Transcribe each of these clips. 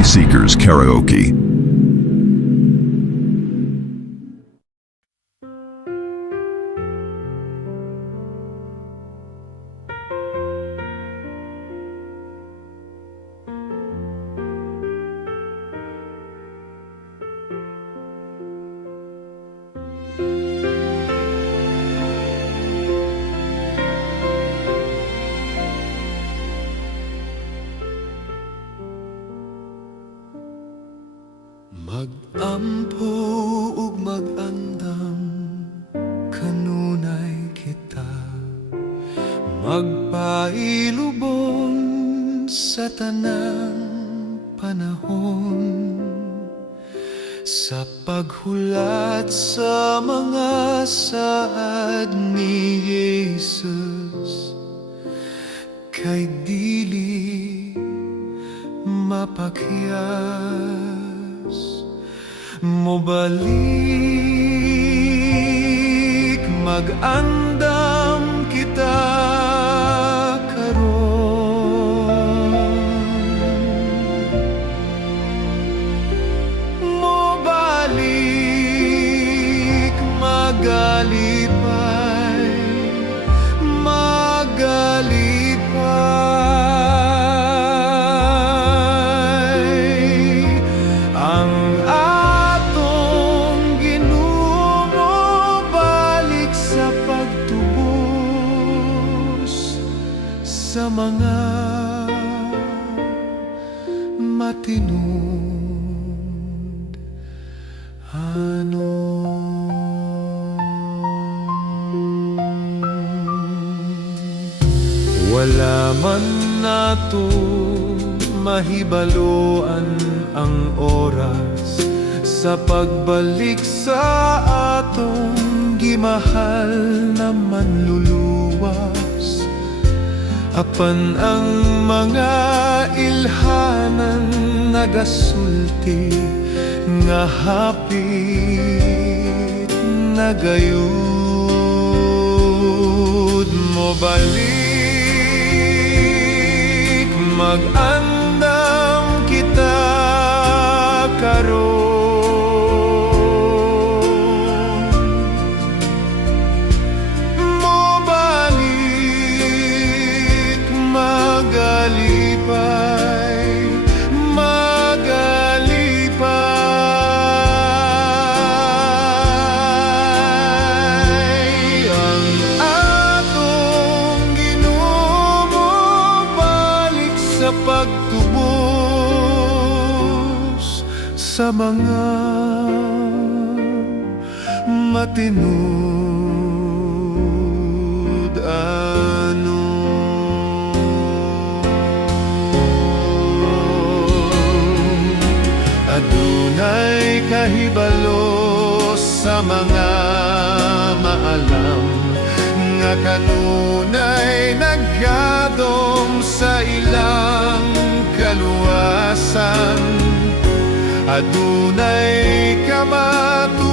Melody Seekers Karaoke. Mag-ampo ug mag-andam kanunay kita, magpailubon sa tanang panahon, sa paghulat sa mga saad ni Jesus, kay dili mapakyas. Mobalik mag-andam kita karon, mobalik magalipay, magalipay ang sa mga matinud wala man nato mahibaloan ang oras sa pagbalik sa atong gimahal na manluluwas. Apan ang mga ilhanan nagasulti nga hapit na gayud. Mobalik mag-andam kita karon, magalipay, magalipay ang atong Ginoo, balik sa pagtubos sa mga matinud adunay kahibalo sa mga maalam nga kanunay naggadom sa ilang kaluwasan. Adunay kamatuoran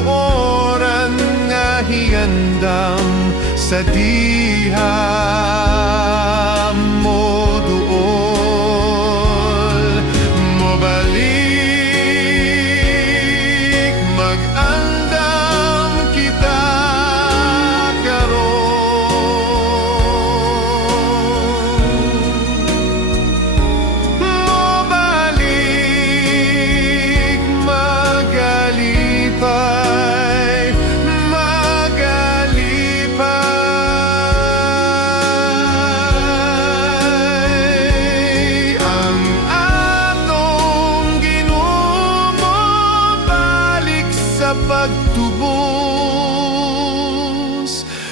nga hiyandam sa diha mo duol. Mobalik mag-andam kita karon, mobalik magalipay, magalipay ang atong Ginoo, balik sa pagtubos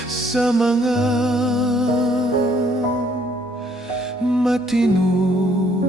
sa mga matinud